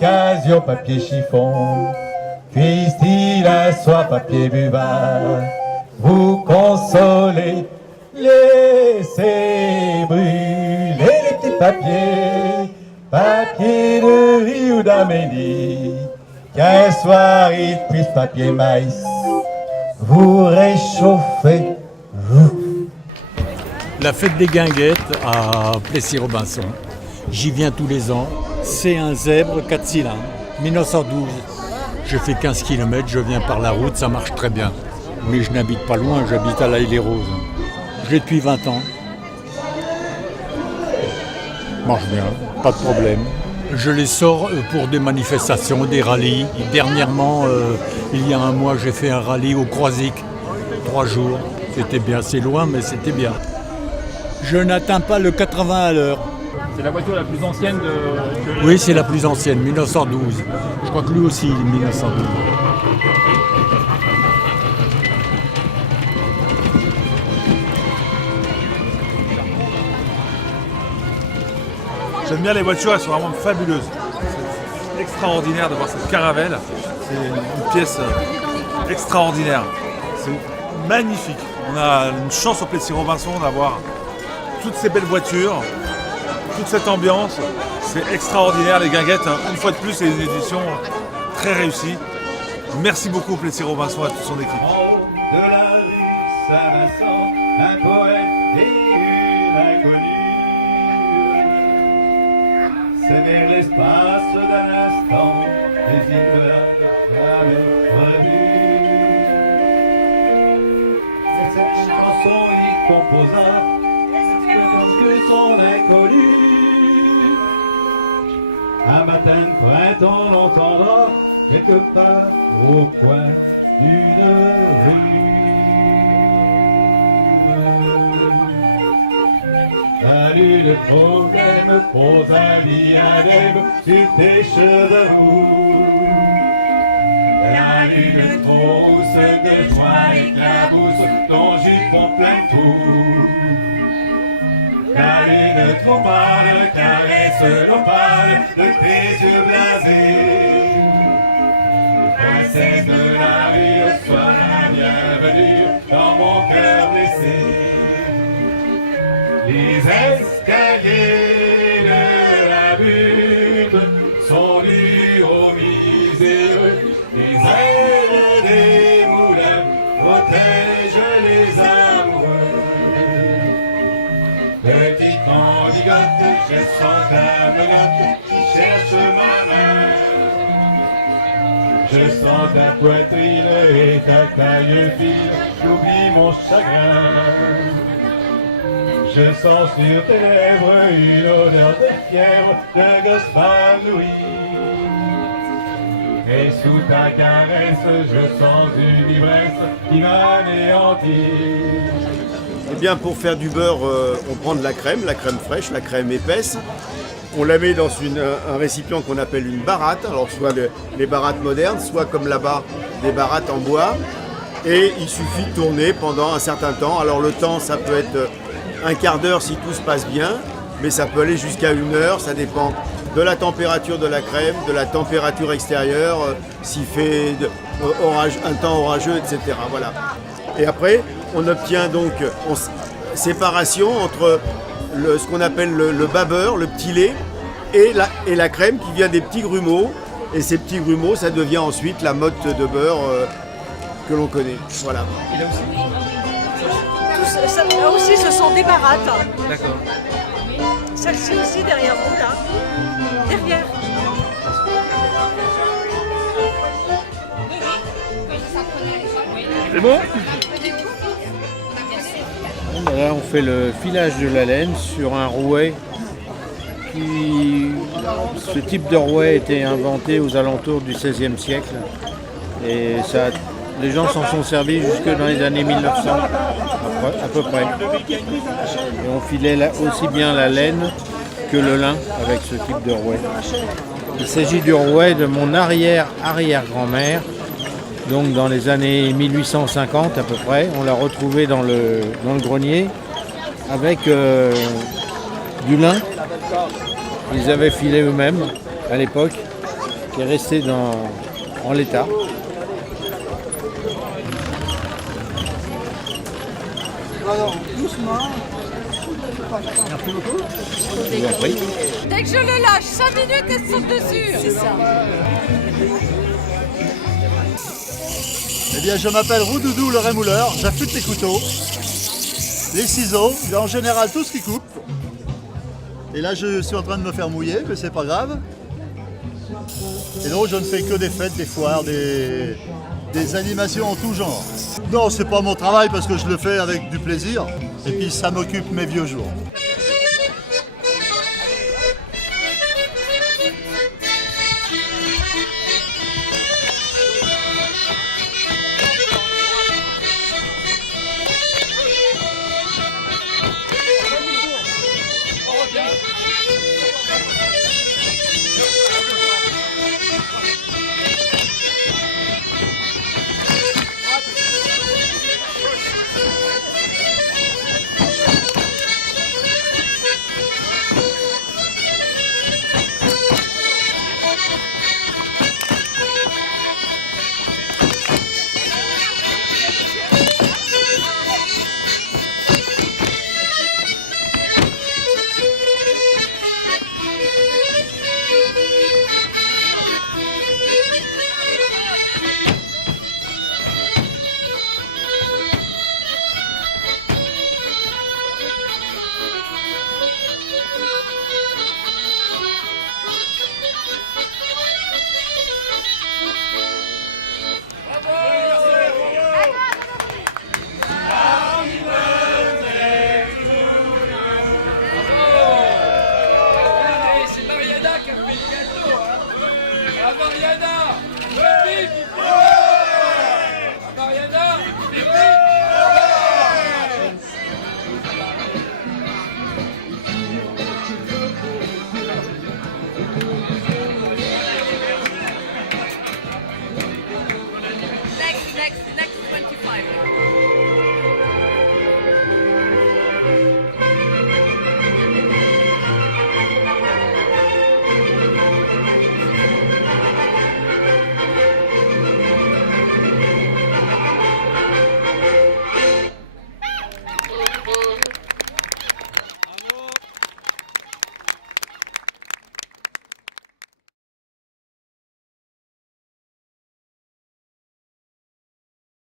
occasion papier chiffon, puisse-t-il un soir papier buvard vous consoler, laissez brûler les petits papiers, papier de riz ou d'Amélie, qu'un soir il puisse papier maïs vous réchauffer. La fête des guinguettes à Plessis-Robinson. J'y viens tous les ans. C'est un zèbre 4 cylindres, 1912. Je fais 15 km, je viens par la route, ça marche très bien. Mais je n'habite pas loin, j'habite à l'Aille-les-Roses. Je l'ai depuis 20 ans. Marche bien, pas de problème. Je les sors pour des manifestations, des rallyes. Dernièrement, il y a un mois, j'ai fait un rallye au Croisic. 3 jours. C'était bien, c'est loin, mais c'était bien. Je n'atteins pas le 80 à l'heure. C'est la voiture la plus ancienne de... Oui, c'est la plus ancienne, 1912. Je crois que lui aussi, 1912. J'aime bien les voitures, elles sont vraiment fabuleuses. C'est extraordinaire de voir cette caravelle. C'est une pièce extraordinaire. C'est magnifique. On a une chance au Plessis-Robinson d'avoir toutes ces belles voitures, toute cette ambiance. C'est extraordinaire, les guinguettes. Une fois de plus, c'est une édition très réussie. Merci beaucoup au Plessis-Robinson et à toute son équipe. De la rue Saint-Vincent, un poète et une inconnue. C'est vers l'espace d'un instant, les idoles jamais revues. C'est cette chanson il composa, que son inconnu. Un matin de printemps, on l'entendra quelque part au coin d'une rue. Salut le problème, pose un diadème sur tes cheveux roux. La lune trousse de joie éclabousse ton jupon plein de trous. La lune trop pâle caresse l'opale de tes yeux blasés. Princesse de la rue, sois la bienvenue dans mon cœur blessé. Les escaliers de la butte sont dus aux miséreux. Les ailes des moulins protègent les amoureux. Petite mendigote, je sens ta menotte qui cherche ma main. Je sens ta poitrine et ta taille fine, j'oublie mon chagrin. Je sens sur tes lèvres une odeur de fièvre, de gosse épanoui. Et sous ta caresse, je sens une ivresse qui m'anéantit. Eh bien, pour faire du beurre, on prend de la crème fraîche, la crème épaisse. On la met dans un récipient qu'on appelle une baratte, alors soit les barattes modernes, soit comme là-bas, des barattes en bois. Et il suffit de tourner pendant un certain temps. Alors le temps, ça peut être un quart d'heure si tout se passe bien, mais ça peut aller jusqu'à 1 heure, ça dépend de la température de la crème, de la température extérieure, s'il fait un temps orageux, etc. Voilà. Et après, on obtient donc séparation entre ce qu'on appelle le bas beurre, le petit lait, et la crème qui vient des petits grumeaux. Et ces petits grumeaux, ça devient ensuite la motte de beurre que l'on connaît. Voilà. Là aussi, ce sont des barattes. D'accord. Celle-ci aussi, derrière vous, là. Derrière. C'est bon? Là, on fait le filage de la laine sur un rouet. Ce type de rouet a été inventé aux alentours du XVIe siècle. Et les gens s'en sont servis jusque dans les années 1900, à peu près. Et on filait aussi bien la laine que le lin avec ce type de rouet. Il s'agit du rouet de mon arrière-arrière-grand-mère. Donc dans les années 1850 à peu près, on l'a retrouvé dans le grenier avec du lin. Ils avaient filé eux-mêmes à l'époque. qui est resté en l'état. Je vous en prie. Dès que je le lâche, 5 minutes, elles sautent dessus. C'est ça. Eh bien, je m'appelle Roudoudou le rémouleur, j'affûte les couteaux, les ciseaux, et en général tout ce qui coupe. Et là, je suis en train de me faire mouiller, mais c'est pas grave. Et donc, je ne fais que des fêtes, des foires, des animations en tout genre. Non, c'est pas mon travail parce que je le fais avec du plaisir. Et puis, ça m'occupe mes vieux jours. C'est Mariana qui a fait le gâteau, hein. Ah, Mariana!